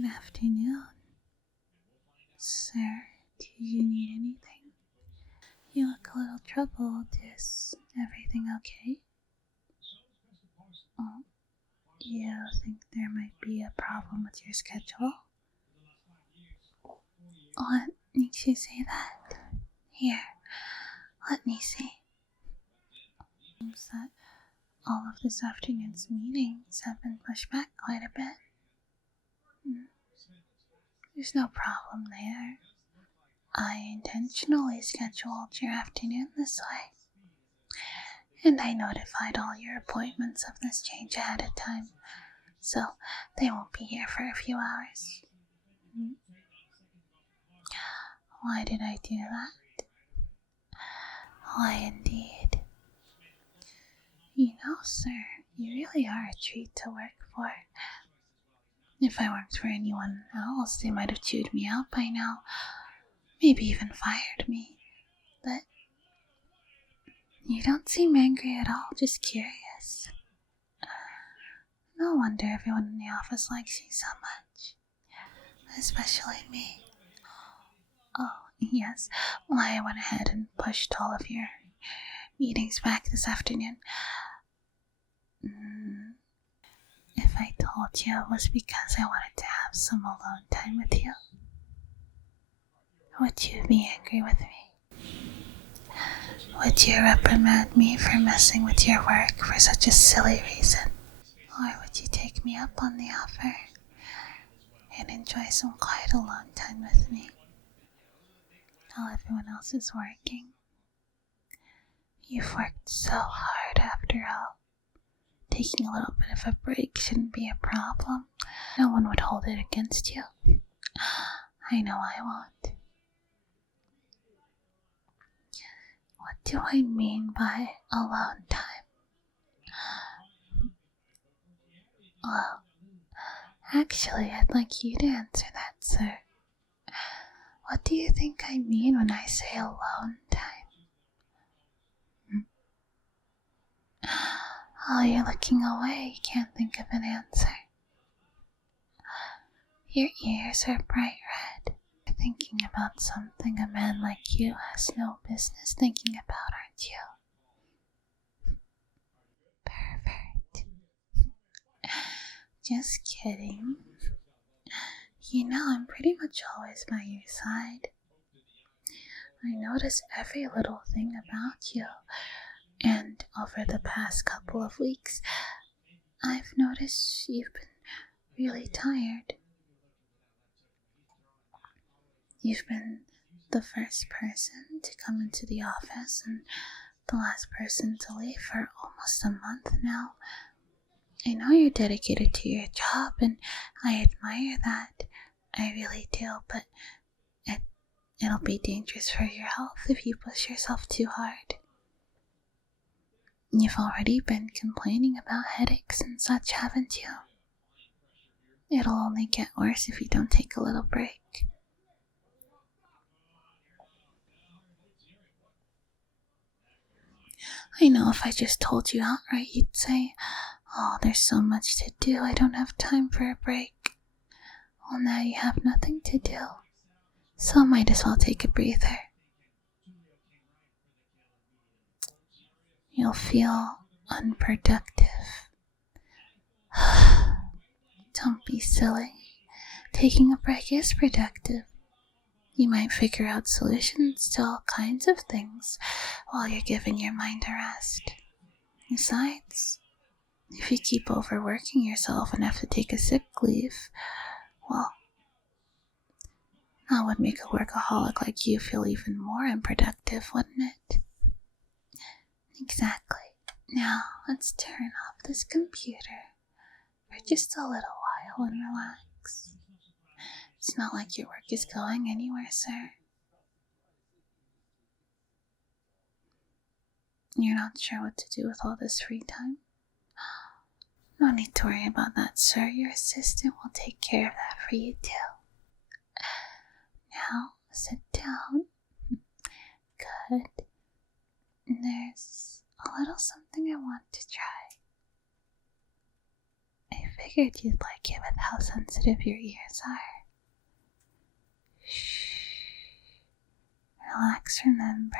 Good afternoon. Sir, do you need anything? You look a little troubled. Is everything okay? Oh, you think there might be a problem with your schedule? What makes you say that? Here, let me see. Seems that all of this afternoon's meetings have been pushed back quite a bit. There's no problem there. I intentionally scheduled your afternoon this way, and I notified all your appointments of this change ahead of time, so they won't be here for a few hours. Why did I do that? Why indeed. You know, sir, you really are a treat to work for. If I worked for anyone else, they might have chewed me out by now, maybe even fired me. But you don't seem angry at all, just curious. No wonder everyone in the office likes you so much. Especially me. Oh, yes, why I went ahead and pushed all of your meetings back this afternoon. If I told you, it was because I wanted to have some alone time with you. Would you be angry with me? Would you reprimand me for messing with your work for such a silly reason? Or would you take me up on the offer and enjoy some quiet alone time with me while everyone else is working? You've worked so hard after all. Taking a little bit of a break shouldn't be a problem. No one would hold it against you. I know I won't. What do I mean by alone time? Well, actually, I'd like you to answer that, sir. What do you think I mean when I say alone time? Oh, you're looking away. You can't think of an answer. Your ears are bright red. You're thinking about something a man like you has no business thinking about, aren't you? Pervert. Just kidding. You know, I'm pretty much always by your side. I notice every little thing about you, and over the past couple of weeks, I've noticed you've been really tired. You've been the first person to come into the office and the last person to leave for almost a month now. I know you're dedicated to your job, and I admire that. I really do, but it'll be dangerous for your health if you push yourself too hard. You've already been complaining about headaches and such, haven't you? It'll only get worse if you don't take a little break. I know if I just told you outright, you'd say, "Oh, there's so much to do, I don't have time for a break." Well, now you have nothing to do, so might as well take a breather. You'll feel unproductive. Don't be silly. Taking a break is productive. You might figure out solutions to all kinds of things while you're giving your mind a rest. Besides, if you keep overworking yourself and have to take a sick leave, well, that would make a workaholic like you feel even more unproductive, wouldn't it? Exactly. Now, let's turn off this computer for just a little while and relax. It's not like your work is going anywhere, sir. You're not sure what to do with all this free time? No need to worry about that, sir. Your assistant will take care of that for you, too. Now, sit down. Good. There's a little something I want to try. I figured you'd like it with how sensitive your ears are. Shh. Relax, remember.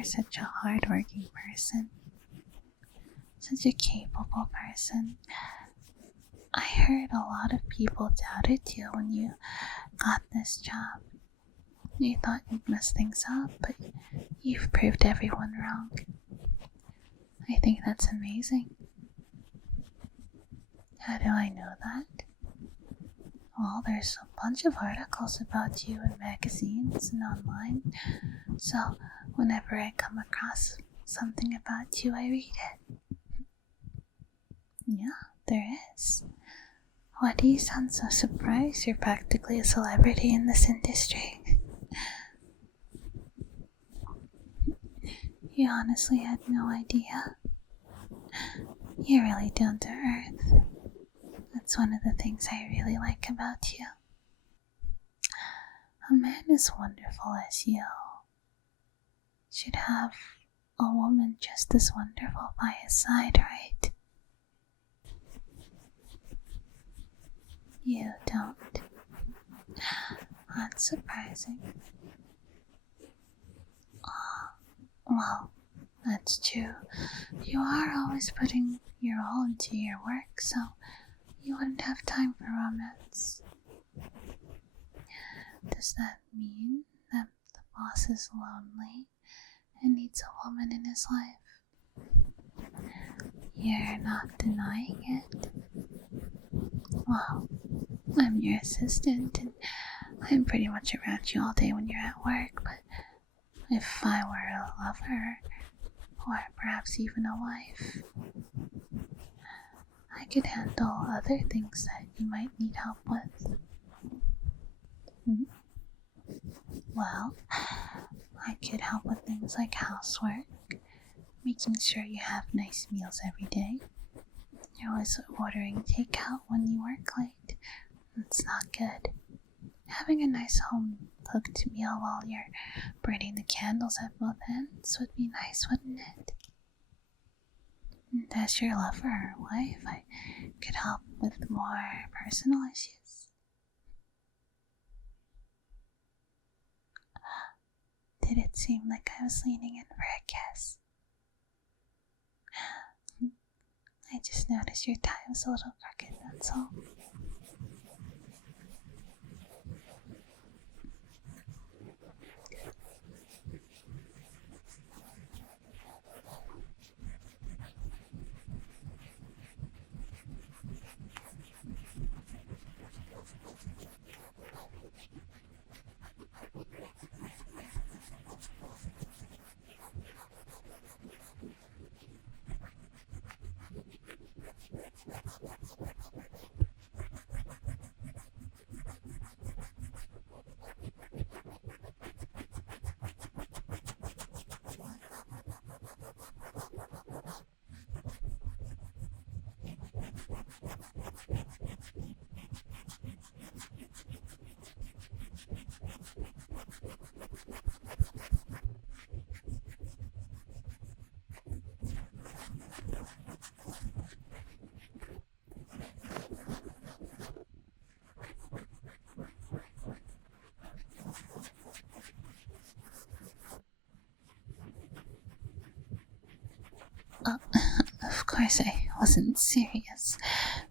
are such a hardworking person, such a capable person. I heard a lot of people doubted you when you got this job. They thought you'd mess things up, but you've proved everyone wrong. I think that's amazing. How do I know that? Well, there's a bunch of articles about you in magazines and online, so whenever I come across something about you, I read it. Yeah, there is. Why do you sound so surprised? You're practically a celebrity in this industry. You honestly had no idea. You're really down to earth. That's one of the things I really like about you. A man as wonderful as you should have a woman just as wonderful by his side, right? You don't. That's surprising. Well, that's true. You are always putting your all into your work, so you wouldn't have time for romance. Does that mean that the boss is lonely and needs a woman in his life? You're not denying it. Well, I'm your assistant and I'm pretty much around you all day when you're at work, but if I were a lover, or perhaps even a wife, I could handle other things that you might need help with. Well, I could help with things like housework, making sure you have nice meals every day. You're always ordering takeout when you work late. It's not good. Having a nice home-cooked meal while you're burning the candles at both ends would be nice, wouldn't it? And as your lover or wife, I could help with more personal issues. Did it seem like I was leaning in for a kiss? I just noticed your tie was a little crooked, that's all. Of course I wasn't serious.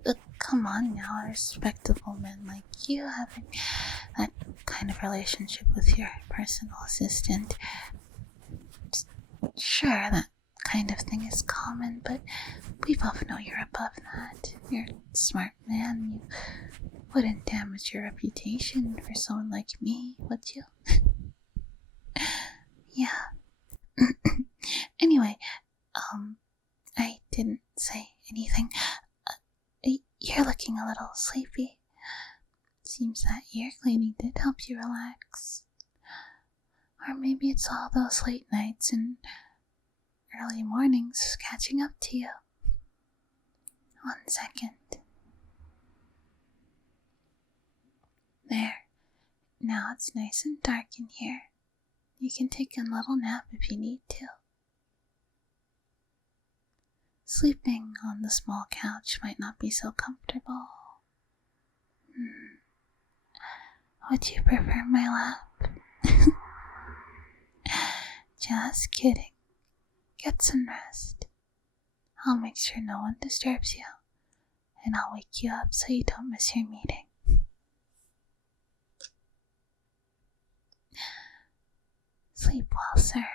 But come on now, a respectable man like you having that kind of relationship with your personal assistant. Sure, that kind of thing is common, but we both know you're above that. You're a smart man. You wouldn't damage your reputation for someone like me, would you? Yeah. Anyway, I didn't say anything. You're looking a little sleepy. Seems that ear cleaning did help you relax. Or maybe it's all those late nights and early mornings catching up to you. 1 second. There. Now it's nice and dark in here. You can take a little nap if you need to. Sleeping on the small couch might not be so comfortable. Would you prefer my lap? Just kidding. Get some rest. I'll make sure no one disturbs you, and I'll wake you up so you don't miss your meeting. Sleep well, sir.